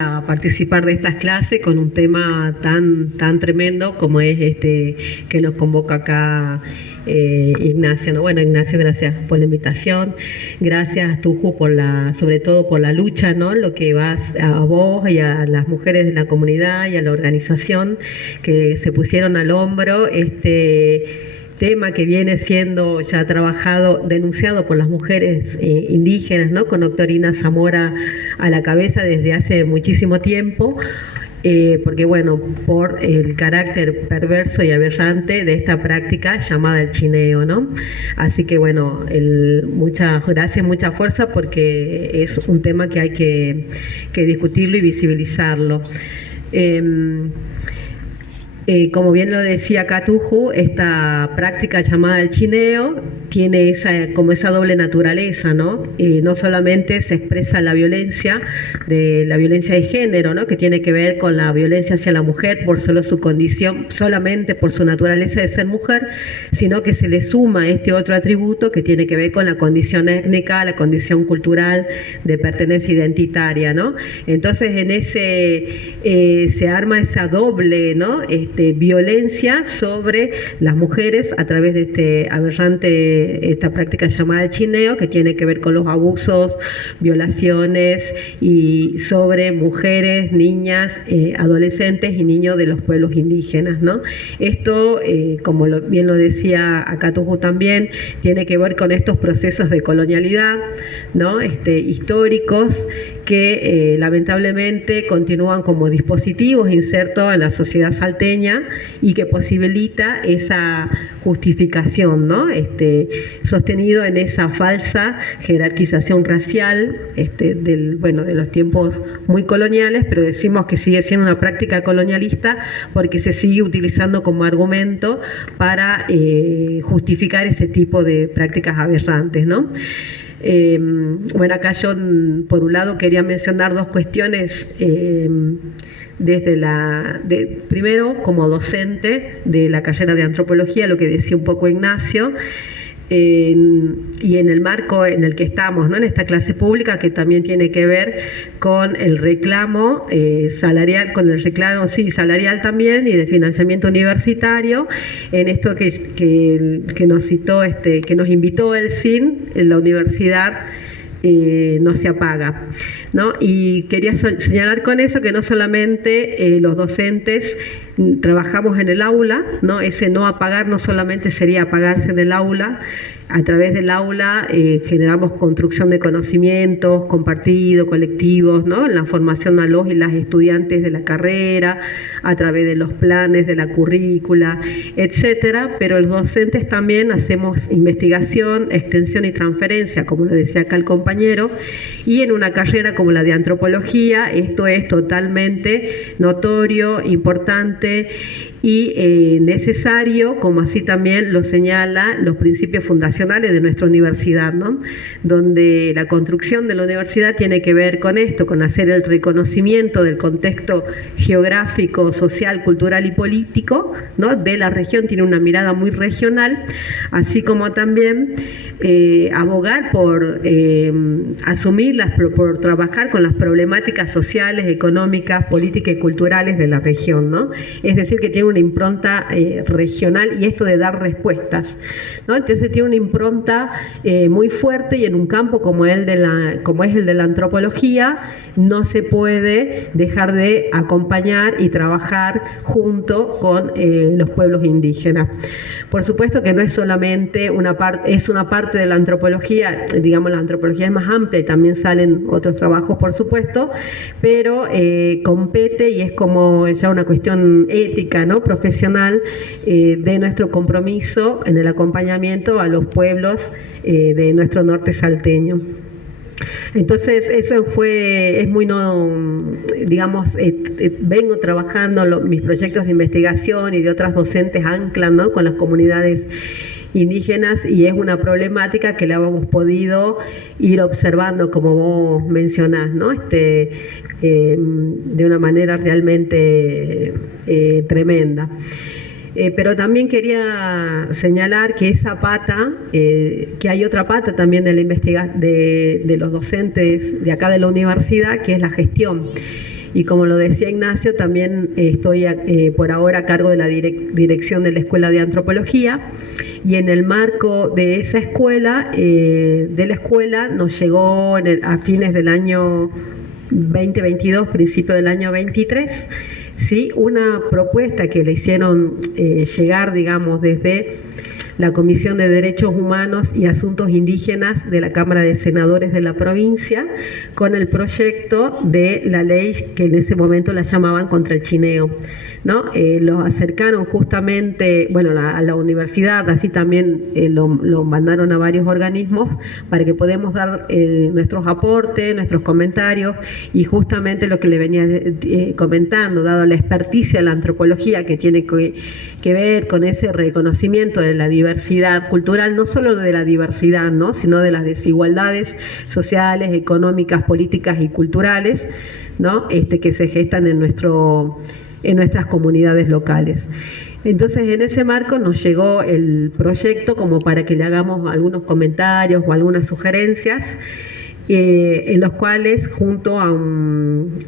A participar de estas clases con un tema tan tremendo como es este que nos convoca acá Ignacio, ¿no? Bueno, Ignacio, gracias por la invitación, gracias Tuju sobre todo por la lucha, ¿no? Lo que vas a vos y a las mujeres de la comunidad y a la organización que se pusieron al hombro este tema que viene siendo ya trabajado, denunciado por las mujeres indígenas, ¿no? Con Doctorina Zamora a la cabeza desde hace muchísimo tiempo, porque bueno, por el carácter perverso y aberrante de esta práctica llamada el chineo, ¿no? Así que bueno, muchas gracias, mucha fuerza, porque es un tema que hay que discutirlo y visibilizarlo. Como bien lo decía Catuju, esta práctica llamada el chineo tiene esa doble naturaleza, ¿no? No solamente se expresa la violencia de género, ¿no? Que tiene que ver con la violencia hacia la mujer por solo su condición, solamente por su naturaleza de ser mujer, sino que se le suma este otro atributo que tiene que ver con la condición étnica, la condición cultural de pertenencia identitaria, ¿no? Entonces en se arma esa doble, ¿no? Violencia sobre las mujeres a través de esta práctica llamada el chineo, que tiene que ver con los abusos, violaciones y sobre mujeres, niñas, adolescentes y niños de los pueblos indígenas, ¿no? Esto, como bien lo decía Acatuju también, tiene que ver con estos procesos de colonialidad, ¿no? Históricos que lamentablemente continúan como dispositivos insertos en la sociedad salteña y que posibilita esa justificación, ¿no? Sostenido en esa falsa jerarquización racial de los tiempos muy coloniales, pero decimos que sigue siendo una práctica colonialista porque se sigue utilizando como argumento para justificar ese tipo de prácticas aberrantes, ¿no? Bueno, acá yo por un lado quería mencionar dos cuestiones primero como docente de la carrera de antropología, lo que decía un poco Ignacio, y en el marco en el que estamos, ¿no? En esta clase pública que también tiene que ver con el reclamo salarial, salarial también, y de financiamiento universitario, en esto que nos citó, que nos invitó el CIN, en la universidad no se apaga, ¿no? Y quería señalar con eso que no solamente los docentes trabajamos en el aula, ¿no? Ese no apagar no solamente sería apagarse en el aula. A través del aula generamos construcción de conocimientos compartidos, colectivos, ¿no? En la formación a los y las estudiantes de la carrera, a través de los planes, de la currícula, etcétera. Pero los docentes también hacemos investigación, extensión y transferencia, como lo decía acá el compañero, y en una carrera como la de antropología, esto es totalmente notorio, importante y necesario, como así también lo señala los principios fundacionales de nuestra universidad, ¿no? Donde la construcción de la universidad tiene que ver con esto, con hacer el reconocimiento del contexto geográfico, social, cultural y político, ¿no? De la región, tiene una mirada muy regional, así como también abogar por por trabajar con las problemáticas sociales, económicas, políticas y culturales de la región, ¿no? Es decir, que tiene una impronta regional, y esto de dar respuestas, ¿no? Entonces tiene una impronta muy fuerte, y en un campo como es el de la antropología no se puede dejar de acompañar y trabajar junto con los pueblos indígenas. Por supuesto que no es solamente es una parte de la antropología, digamos, la antropología es más amplia y también salen otros trabajos, por supuesto, pero compete y es como ya una cuestión ética, ¿no? Profesional, de nuestro compromiso en el acompañamiento a los pueblos de nuestro norte salteño. Entonces eso es muy vengo trabajando mis proyectos de investigación y de otras docentes anclan, ¿no? Con las comunidades indígenas, y es una problemática que la hemos podido ir observando, como vos mencionás, ¿no? De una manera realmente tremenda. Pero también quería señalar que esa pata, que hay otra pata también de los docentes de acá de la universidad, que es la gestión. Y como lo decía Ignacio, también estoy por ahora a cargo de la dirección de la Escuela de Antropología, y en el marco de esa escuela, nos llegó a fines del año 2022, principio del año 23, ¿sí? Una propuesta que le hicieron llegar, digamos, desde la Comisión de Derechos Humanos y Asuntos Indígenas de la Cámara de Senadores de la provincia, con el proyecto de la ley que en ese momento la llamaban contra el chineo, ¿no? Lo acercaron justamente, bueno, a la universidad, así también lo mandaron a varios organismos para que podamos dar nuestros aportes, nuestros comentarios, y justamente lo que le venía comentando, dado la experticia de la antropología que tiene que ver con ese reconocimiento de la diversidad cultural, no solo de la diversidad, ¿no?, sino de las desigualdades sociales, económicas, políticas y culturales, ¿no?, que se gestan en nuestras comunidades locales. Entonces, en ese marco nos llegó el proyecto como para que le hagamos algunos comentarios o algunas sugerencias, en los cuales, junto a un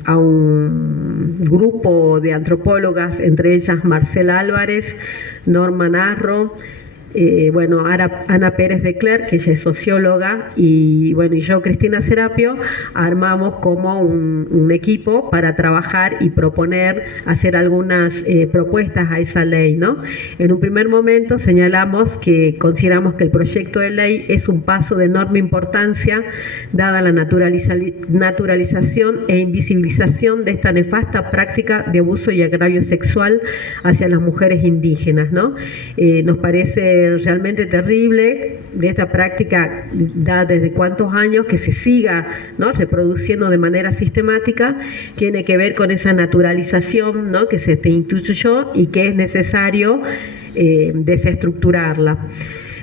grupo de antropólogas, entre ellas Marcela Álvarez, Norma Narro, Ana Pérez de Clerc, que ella es socióloga, y yo, Cristina Serapio, armamos como un equipo para trabajar y proponer, hacer algunas propuestas a esa ley, ¿no? En un primer momento señalamos que consideramos que el proyecto de ley es un paso de enorme importancia, dada la naturalización e invisibilización de esta nefasta práctica de abuso y agravio sexual hacia las mujeres indígenas, ¿no? Nos parece realmente terrible de esta práctica, da desde cuántos años, que se siga, ¿no?, reproduciendo de manera sistemática. Tiene que ver con esa naturalización, ¿no?, que se instituyó y que es necesario desestructurarla.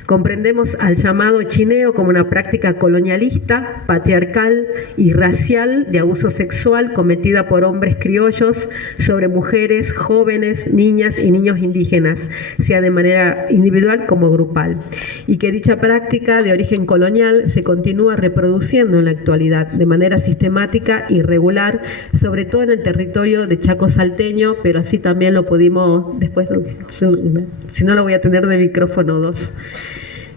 Comprendemos al llamado chineo como una práctica colonialista, patriarcal y racial de abuso sexual cometida por hombres criollos sobre mujeres, jóvenes, niñas y niños indígenas, sea de manera individual como grupal, y que dicha práctica de origen colonial se continúa reproduciendo en la actualidad de manera sistemática y regular, sobre todo en el territorio de Chaco salteño, pero así también lo pudimos, después, si no lo voy a tener de micrófono 2.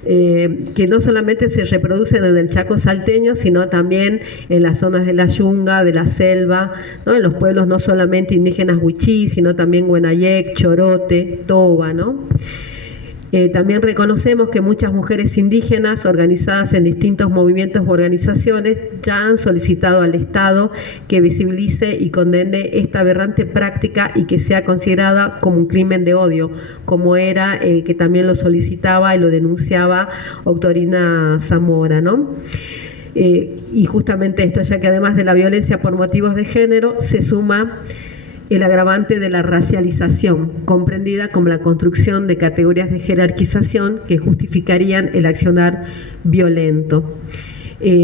Que no solamente se reproducen en el Chaco salteño, sino también en las zonas de la yunga, de la selva, ¿no?, en los pueblos no solamente indígenas huichí, sino también Guenayec, Chorote, Toba, ¿no? También reconocemos que muchas mujeres indígenas organizadas en distintos movimientos u organizaciones ya han solicitado al Estado que visibilice y condene esta aberrante práctica y que sea considerada como un crimen de odio, como era que también lo solicitaba y lo denunciaba Octorina Zamora, ¿no? Y justamente esto, ya que además de la violencia por motivos de género, se suma el agravante de la racialización, comprendida como la construcción de categorías de jerarquización que justificarían el accionar violento.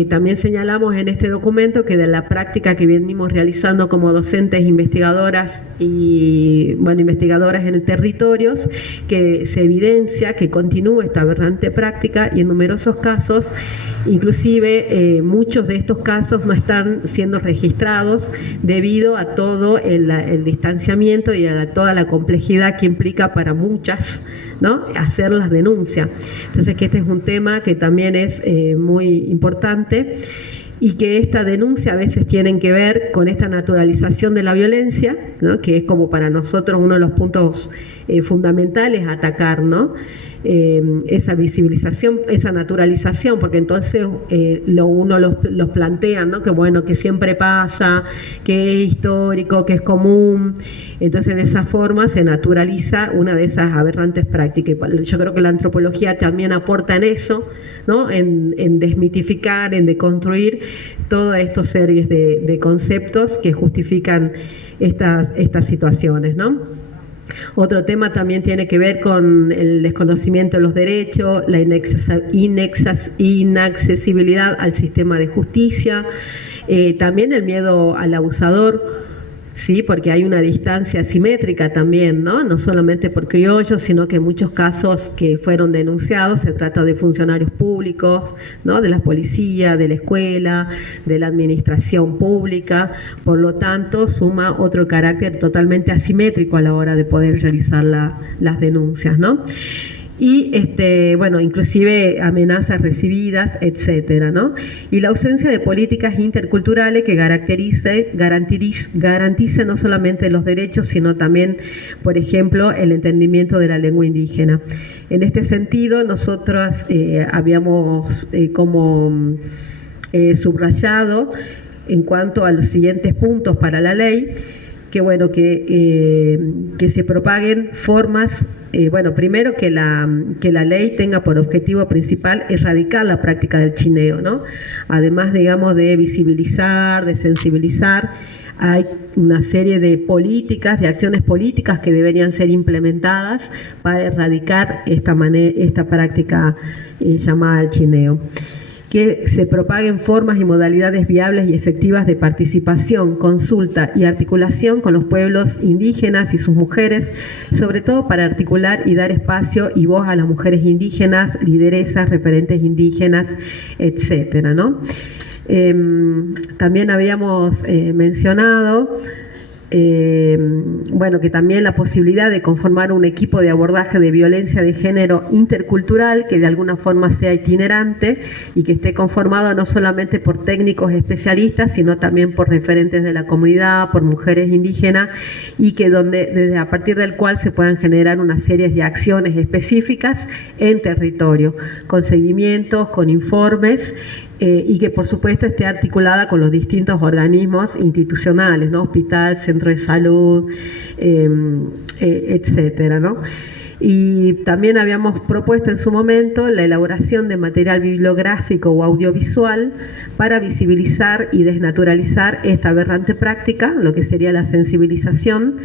También señalamos en este documento que de la práctica que venimos realizando como docentes, investigadoras investigadoras en territorios, que se evidencia que continúa esta aberrante práctica, y en numerosos casos, inclusive muchos de estos casos no están siendo registrados debido a todo el distanciamiento y a toda la complejidad que implica para muchas, ¿no?, hacer las denuncias. Entonces, que este es un tema que también es muy importante, y que esta denuncia a veces tienen que ver con esta naturalización de la violencia, ¿no?, que es como para nosotros uno de los puntos fundamentales a atacar, ¿no?, esa visibilización, esa naturalización, porque entonces uno los plantea, ¿no?, que bueno, que siempre pasa, que es histórico, que es común. Entonces, de esa forma se naturaliza una de esas aberrantes prácticas. Yo creo que la antropología también aporta en eso, ¿no?, en desmitificar, en deconstruir todas estas series de conceptos que justifican estas situaciones, ¿no? Otro tema también tiene que ver con el desconocimiento de los derechos, la inaccesibilidad al sistema de justicia, también el miedo al abusador, ¿sí? Porque hay una distancia asimétrica también, ¿no? No solamente por criollos, sino que en muchos casos que fueron denunciados se trata de funcionarios públicos, ¿no? De la policía, de la escuela, de la administración pública, por lo tanto suma otro carácter totalmente asimétrico a la hora de poder realizar las denuncias, ¿no? Y bueno, inclusive amenazas recibidas, etcétera, ¿no? Y la ausencia de políticas interculturales que garantice no solamente los derechos, sino también, por ejemplo, el entendimiento de la lengua indígena. En este sentido, nosotros habíamos subrayado en cuanto a los siguientes puntos para la ley, que bueno, que se propaguen formas, bueno, primero que la ley tenga por objetivo principal erradicar la práctica del chineo, ¿no? Además, digamos, de visibilizar, de sensibilizar, hay una serie de políticas, de acciones políticas que deberían ser implementadas para erradicar esta práctica llamada el chineo. Que se propaguen formas y modalidades viables y efectivas de participación, consulta y articulación con los pueblos indígenas y sus mujeres, sobre todo para articular y dar espacio y voz a las mujeres indígenas, lideresas, referentes indígenas, etcétera, ¿no? También habíamos mencionado bueno, que también la posibilidad de conformar un equipo de abordaje de violencia de género intercultural que de alguna forma sea itinerante y que esté conformado no solamente por técnicos especialistas, sino también por referentes de la comunidad, por mujeres indígenas, y que desde a partir del cual se puedan generar una serie de acciones específicas en territorio, con seguimientos, con informes, y que por supuesto esté articulada con los distintos organismos institucionales, ¿no? Hospital, centro de salud, etcétera, ¿no? Y también habíamos propuesto en su momento la elaboración de material bibliográfico o audiovisual para visibilizar y desnaturalizar esta aberrante práctica, lo que sería la sensibilización,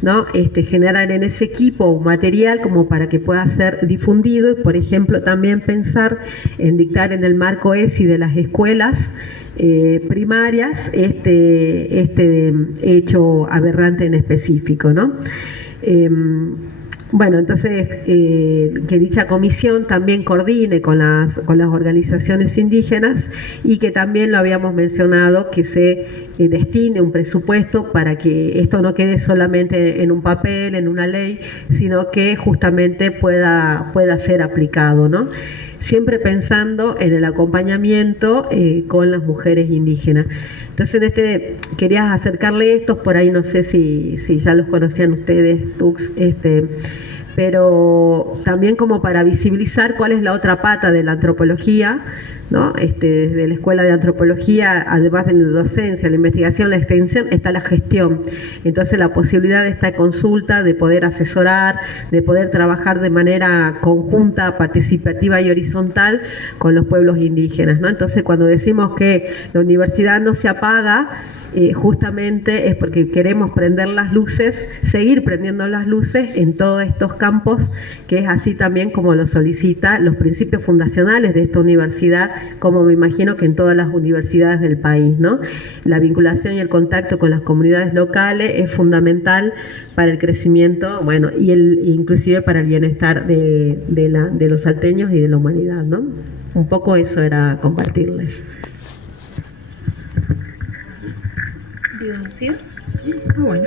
¿no? Generar en ese equipo material como para que pueda ser difundido y, por ejemplo, también pensar en dictar en el marco ESI de las escuelas primarias este hecho aberrante en específico, ¿no? Bueno, entonces que dicha comisión también coordine con las organizaciones indígenas y que también lo habíamos mencionado, que se destine un presupuesto para que esto no quede solamente en un papel, en una ley, sino que justamente pueda ser aplicado, ¿no? Siempre pensando en el acompañamiento con las mujeres indígenas. Entonces, querías acercarle estos, por ahí no sé si ya los conocían ustedes, Tux, pero también como para visibilizar cuál es la otra pata de la antropología, ¿no? Desde la Escuela de Antropología, además de la docencia, la investigación, la extensión, está la gestión. Entonces, la posibilidad de esta consulta, de poder asesorar, de poder trabajar de manera conjunta, participativa y horizontal con los pueblos indígenas, ¿no? Entonces, cuando decimos que la universidad no se apaga, justamente es porque queremos prender las luces, seguir prendiendo las luces en todos estos campos, que es así también como lo solicita los principios fundacionales de esta universidad, como me imagino que en todas las universidades del país, ¿no? La vinculación y el contacto con las comunidades locales es fundamental para el crecimiento, bueno, y inclusive para el bienestar de los salteños y de la humanidad, ¿no? Un poco eso era compartirles. ¿Sí? Bueno.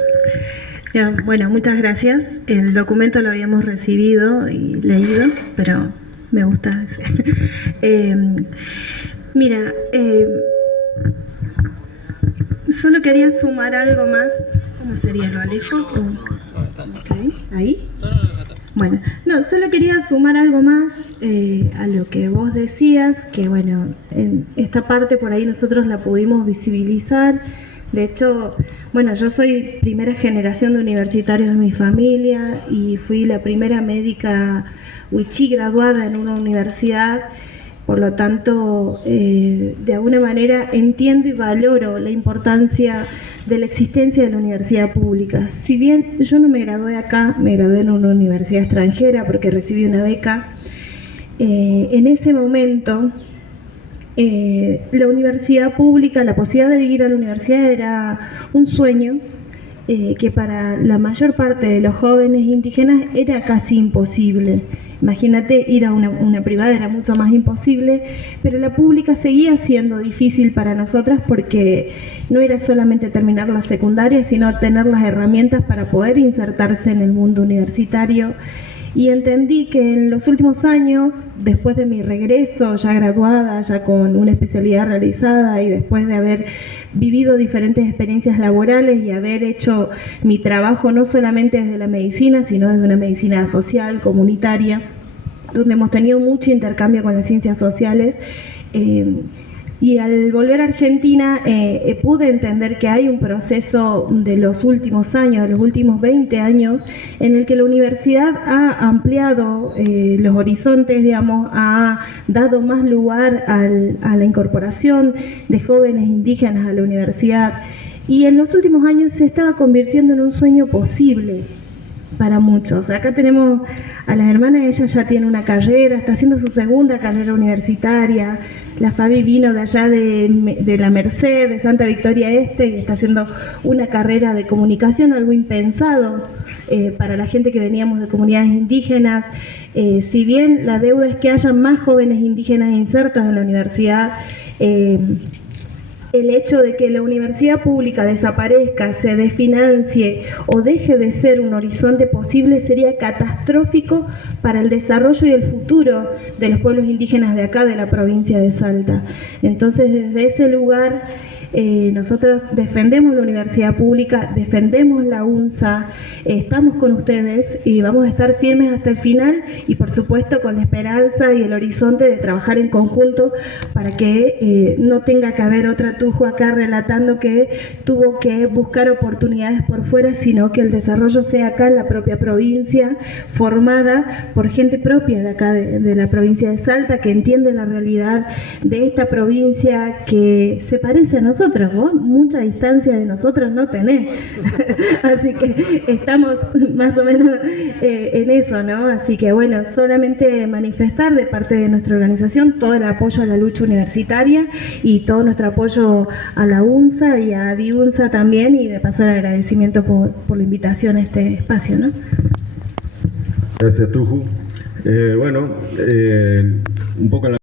Ya, bueno, muchas gracias. El documento lo habíamos recibido y leído, pero me gusta. Mira, solo quería sumar algo más. ¿Cómo sería? ¿Lo alejo? Okay. ¿Ahí? Bueno, no, solo quería sumar algo más a lo que vos decías, que bueno, en esta parte por ahí nosotros la pudimos visibilizar. De hecho, bueno, yo soy primera generación de universitarios en mi familia y fui la primera médica wichí graduada en una universidad. Por lo tanto, de alguna manera entiendo y valoro la importancia de la existencia de la universidad pública. Si bien yo no me gradué acá, me gradué en una universidad extranjera porque recibí una beca, en ese momento la universidad pública, la posibilidad de ir a la universidad era un sueño que para la mayor parte de los jóvenes indígenas era casi imposible. Imagínate, ir a una privada era mucho más imposible, pero la pública seguía siendo difícil para nosotras porque no era solamente terminar la secundaria, sino tener las herramientas para poder insertarse en el mundo universitario. Y entendí que en los últimos años, después de mi regreso, ya graduada, ya con una especialidad realizada y después de haber vivido diferentes experiencias laborales y haber hecho mi trabajo no solamente desde la medicina, sino desde una medicina social, comunitaria, donde hemos tenido mucho intercambio con las ciencias sociales, y al volver a Argentina pude entender que hay un proceso de los últimos años, de los últimos 20 años, en el que la universidad ha ampliado los horizontes, digamos, ha dado más lugar a la incorporación de jóvenes indígenas a la universidad, y en los últimos años se estaba convirtiendo en un sueño posible para muchos. Acá tenemos a las hermanas, ella ya tiene una carrera, está haciendo su segunda carrera universitaria. La Fabi vino de allá de la Merced, de Santa Victoria Este, y está haciendo una carrera de comunicación, algo impensado para la gente que veníamos de comunidades indígenas. Si bien la deuda es que haya más jóvenes indígenas insertos en la universidad, el hecho de que la universidad pública desaparezca, se desfinancie o deje de ser un horizonte posible sería catastrófico para el desarrollo y el futuro de los pueblos indígenas de acá, de la provincia de Salta. Entonces, desde ese lugar, nosotros defendemos la universidad pública, defendemos la UNSA, estamos con ustedes y vamos a estar firmes hasta el final, y por supuesto con la esperanza y el horizonte de trabajar en conjunto para que no tenga que haber otra Tujo acá relatando que tuvo que buscar oportunidades por fuera, sino que el desarrollo sea acá en la propia provincia, formada por gente propia de acá de la provincia de Salta, que entiende la realidad de esta provincia, que se parece a nosotros. Vos mucha distancia de nosotros no tenés, así que estamos más o menos en eso, ¿no? Así que bueno, solamente manifestar de parte de nuestra organización todo el apoyo a la lucha universitaria y todo nuestro apoyo a la UNSA y a DIUNSA también, y de paso el agradecimiento por la invitación a este espacio, ¿no? Gracias, Tuju. Un poco la